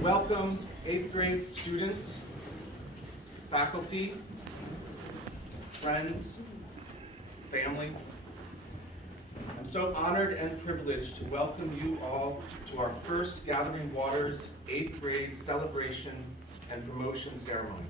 Welcome, 8th grade students, faculty, friends, family. I'm so honored and privileged to welcome you all to our first Gathering Waters 8th grade celebration and promotion ceremony.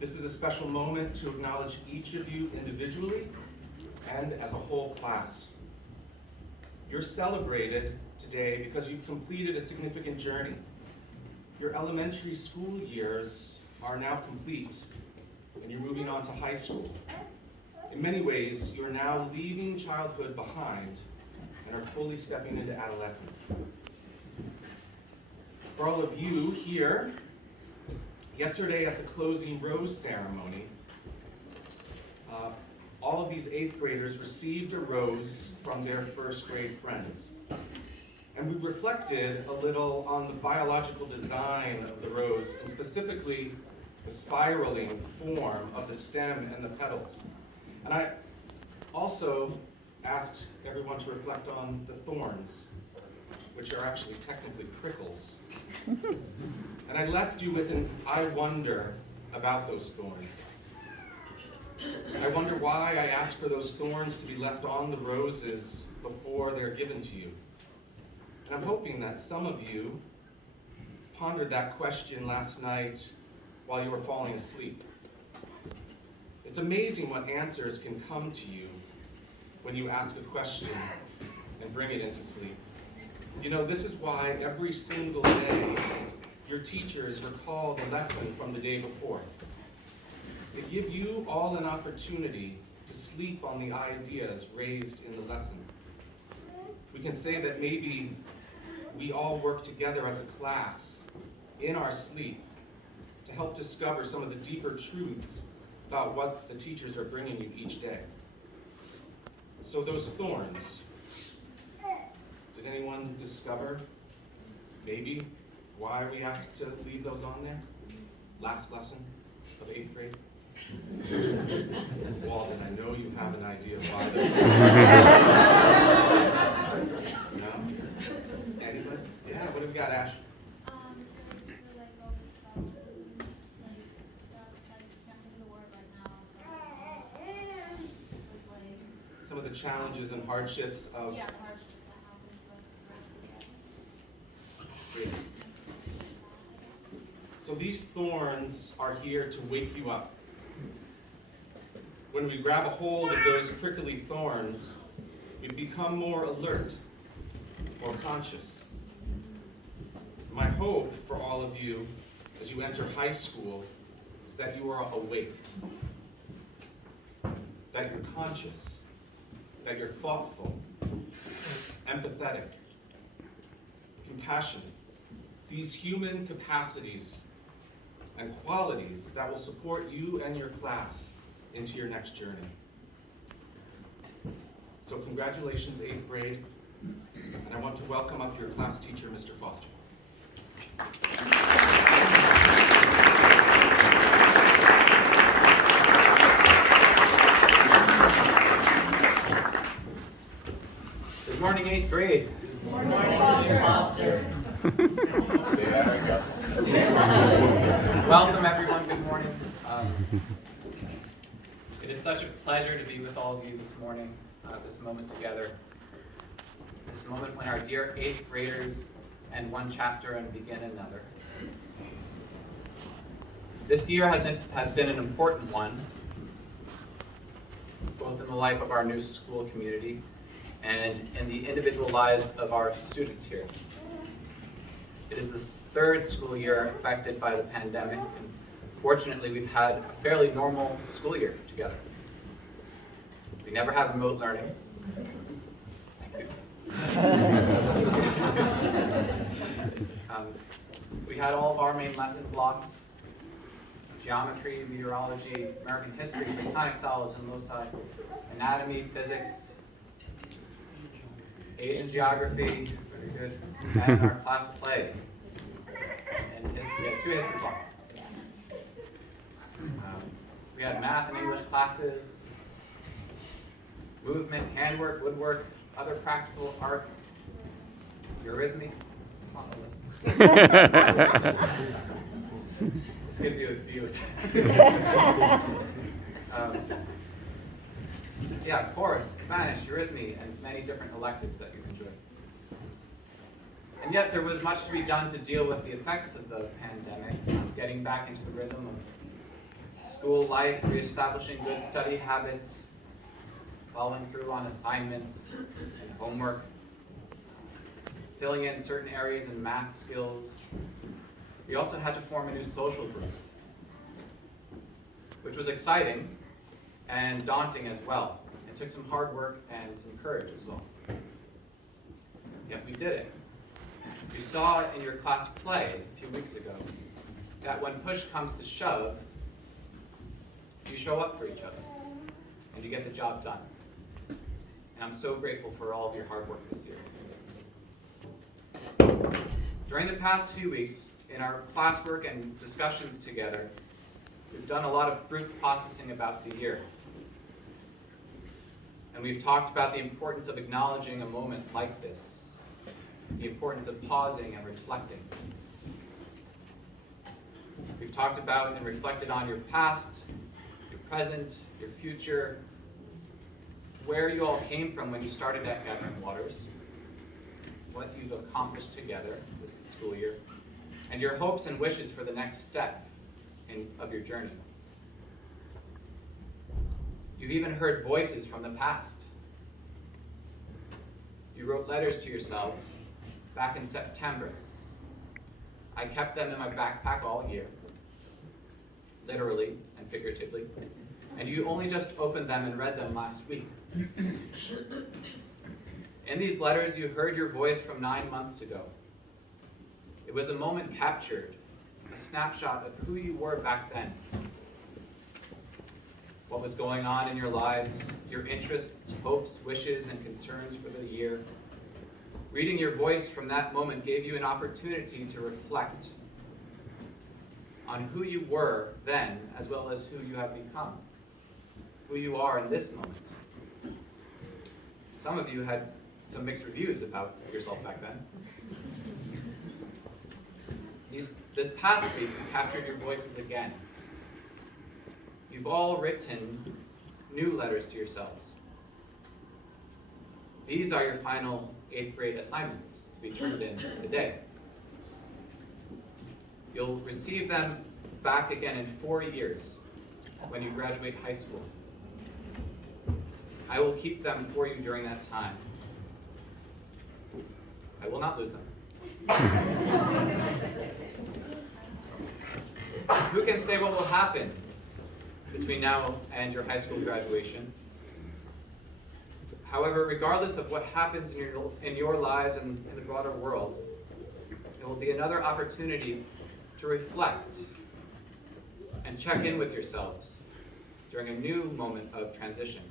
This is a special moment to acknowledge each of you individually and as a whole class. You're celebrated today because you've completed a significant journey. Your elementary school years are now complete, and you're moving on to high school. In many ways, you're now leaving childhood behind and are fully stepping into adolescence. For all of you here, yesterday at the closing rose ceremony, all of these 8th graders received a rose from their first grade friends. And we reflected a little on the biological design of the rose, and specifically the spiraling form of the stem and the petals. And I also asked everyone to reflect on the thorns, which are actually technically prickles. And I left you with an I wonder about those thorns. I wonder why I asked for those thorns to be left on the roses before they're given to you. And I'm hoping that some of you pondered that question last night while you were falling asleep. It's amazing what answers can come to you when you ask a question and bring it into sleep. You know, this is why every single day your teachers recall the lesson from the day before. They give you all an opportunity to sleep on the ideas raised in the lesson. We can say that maybe we all work together as a class in our sleep to help discover some of the deeper truths about what the teachers are bringing you each day. So those thorns, did anyone discover maybe why we asked to leave those on there? Last lesson of 8th grade? Walden, I know you have an idea why. No? Anybody? Yeah, what have we got, Ash? It was for like all the troubles and like stuff, like can't think of the word right now. It was like Some of the challenges and hardships of. yeah, hardships that happens for us the rest of the day. Great. So these thorns are here to wake you up. When we grab a hold of those prickly thorns, we become more alert, more conscious. My hope for all of you as you enter high school is that you are awake, that you're conscious, that you're thoughtful, empathetic, compassionate. These human capacities and qualities that will support you and your class into your next journey. So congratulations, 8th grade, and I want to welcome up your class teacher, Mr. Foster. Good morning, 8th grade. Good morning, Mr. Foster. Welcome, everyone. Good morning. It is such a pleasure to be with all of you this morning, this moment together. This moment when our dear 8th graders end one chapter and begin another. This year has been an important one, both in the life of our new school community and in the individual lives of our students here. It is the third school year affected by the pandemic, and fortunately we've had a fairly normal school year together. We never have remote learning. We had all of our main lesson blocks: geometry, meteorology, American history, tectonic solids and loci, anatomy, physics, Asian geography, very good, and our class play. And we had 2 history blocks. We had math and English classes, movement, handwork, woodwork, other practical arts, eurythmy. On the list. This gives you a view. Yeah, chorus, Spanish, eurythmy, and many different electives that you enjoy. And yet there was much to be done to deal with the effects of the pandemic, getting back into the rhythm of school life, reestablishing good study habits, following through on assignments and homework, filling in certain areas in math skills. We also had to form a new social group, which was exciting and daunting as well. It took some hard work and some courage as well. Yet we did it. You saw it in your class play a few weeks ago, that when push comes to shove, you show up for each other, and you get the job done. And I'm so grateful for all of your hard work this year. During the past few weeks, in our classwork and discussions together, we've done a lot of group processing about the year. And we've talked about the importance of acknowledging a moment like this, the importance of pausing and reflecting. We've talked about and reflected on your past, your present, your future, where you all came from when you started at Gathering Waters, what you've accomplished together this school year, and your hopes and wishes for the next step of your journey. You've even heard voices from the past. You wrote letters to yourselves back in September. I kept them in my backpack all year, literally and figuratively, and you only just opened them and read them last week. In these letters, you heard your voice from 9 months ago. It was a moment captured, a snapshot of who you were back then, what was going on in your lives, your interests, hopes, wishes, and concerns for the year. Reading your voice from that moment gave you an opportunity to reflect on who you were then, as well as who you have become, who you are in this moment. Some of you had some mixed reviews about yourself back then. This past week, you captured your voices again. You've all written new letters to yourselves. These are your final 8th grade assignments to be turned in today. You'll receive them back again in 4 years when you graduate high school. I will keep them for you during that time. I will not lose them. Who can say what will happen between now and your high school graduation? However, regardless of what happens in your lives and in the broader world, it will be another opportunity to reflect and check in with yourselves during a new moment of transition.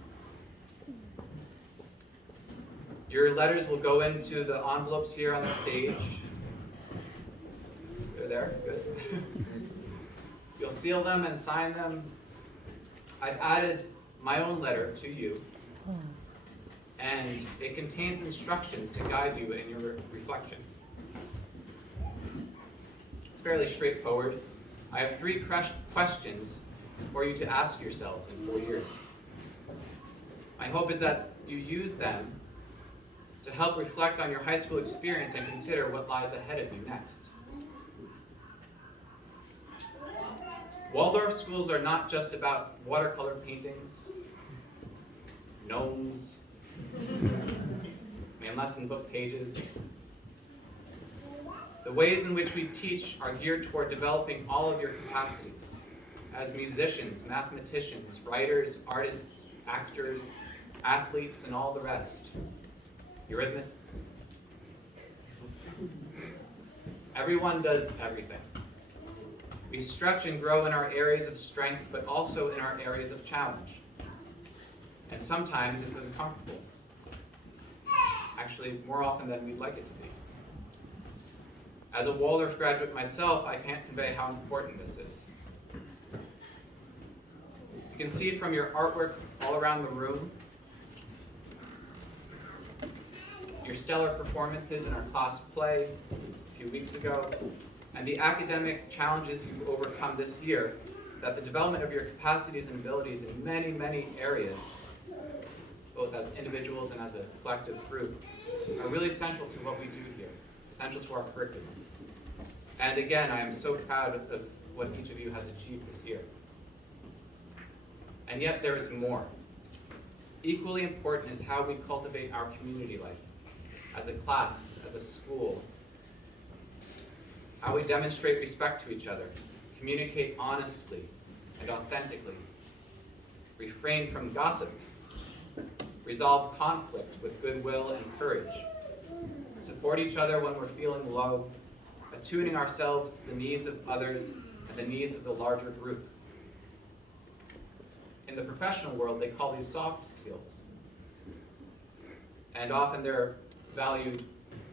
Your letters will go into the envelopes here on the stage. They're there, good. You'll seal them and sign them. I've added my own letter to you, and it contains instructions to guide you in your reflection. It's fairly straightforward. I have 3 questions for you to ask yourself in 4 years. My hope is that you use them to help reflect on your high school experience and consider what lies ahead of you next. Waldorf schools are not just about watercolor paintings, gnomes, and lesson book pages. The ways in which we teach are geared toward developing all of your capacities as musicians, mathematicians, writers, artists, actors, athletes, and all the rest. Eurythmists. Everyone does everything. We stretch and grow in our areas of strength, but also in our areas of challenge. And sometimes it's uncomfortable. Actually, more often than we'd like it to be. As a Waldorf graduate myself, I can't convey how important this is. You can see from your artwork all around the room, your stellar performances in our class play a few weeks ago, and the academic challenges you've overcome this year, that the development of your capacities and abilities in many, many areas, both as individuals and as a collective group, are really central to what we do here, essential to our curriculum. And again, I am so proud of what each of you has achieved this year. And yet there is more. Equally important is how we cultivate our community life, as a class, as a school. How we demonstrate respect to each other, communicate honestly and authentically, refrain from gossip, resolve conflict with goodwill and courage, support each other when we're feeling low, attuning ourselves to the needs of others and the needs of the larger group. In the professional world, they call these soft skills. And often they're valued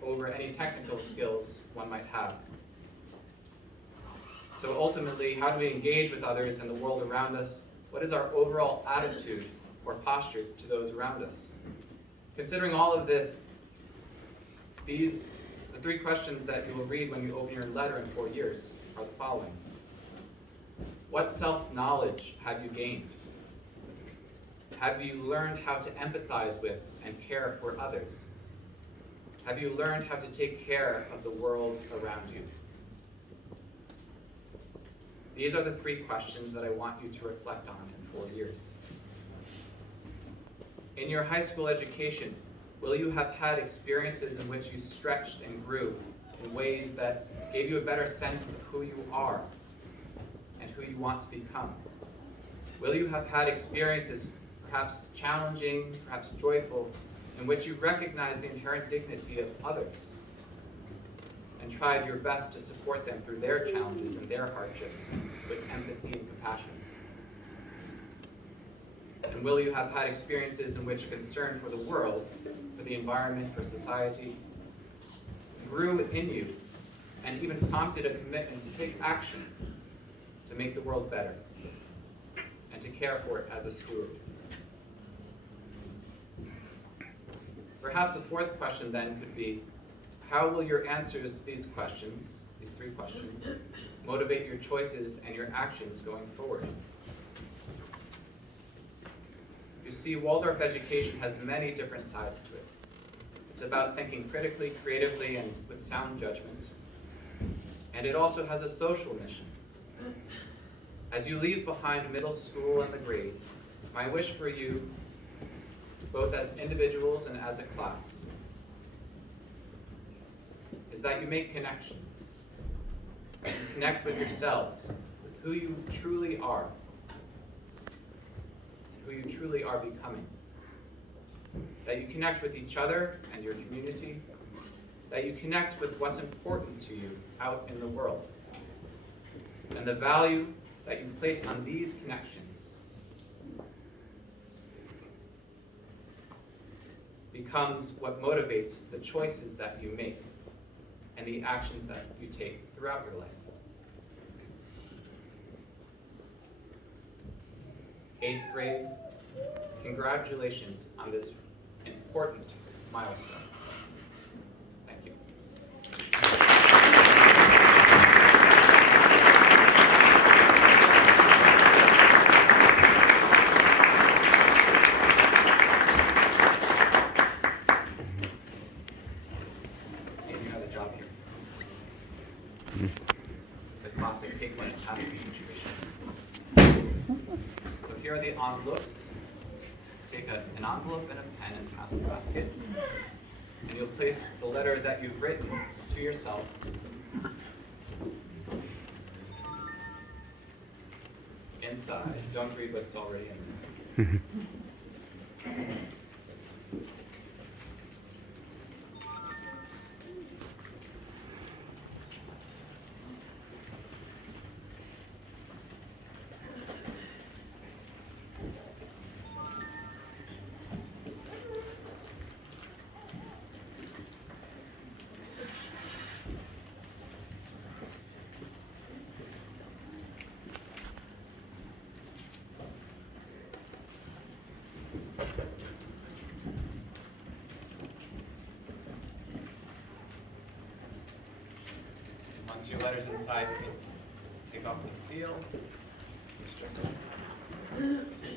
over any technical skills one might have. So ultimately, how do we engage with others and the world around us? What is our overall attitude or posture to those around us? Considering all of this, the 3 questions that you will read when you open your letter in 4 years are the following. What self-knowledge have you gained? Have you learned how to empathize with and care for others? Have you learned how to take care of the world around you? These are the 3 questions that I want you to reflect on in 4 years. In your high school education, will you have had experiences in which you stretched and grew in ways that gave you a better sense of who you are and who you want to become? Will you have had experiences, perhaps challenging, perhaps joyful, in which you recognize the inherent dignity of others and tried your best to support them through their challenges and their hardships with empathy and compassion? And will you have had experiences in which a concern for the world, for the environment, for society, grew in you and even prompted a commitment to take action to make the world better, and to care for it as a steward. Perhaps a fourth question then could be, how will your answers to these questions, these three questions, motivate your choices and your actions going forward? You see, Waldorf education has many different sides to it. It's about thinking critically, creatively, and with sound judgment. And it also has a social mission. As you leave behind middle school and the grades, my wish for you, both as individuals and as a class, is that you make connections. That you connect with yourselves, with who you truly are, and who you truly are becoming. That you connect with each other and your community. That you connect with what's important to you out in the world. And the value that you place on these connections becomes what motivates the choices that you make and the actions that you take throughout your life. 8th grade, congratulations on this important milestone. Thank you. You have a job here. This is the classic take one and have it situation. So here are the envelopes. Take an envelope and a pen and pass the basket. And you'll place the letter that you've written to yourself inside. Don't read what's already in there. Once your letter's inside, you can take off the seal. Restrict it.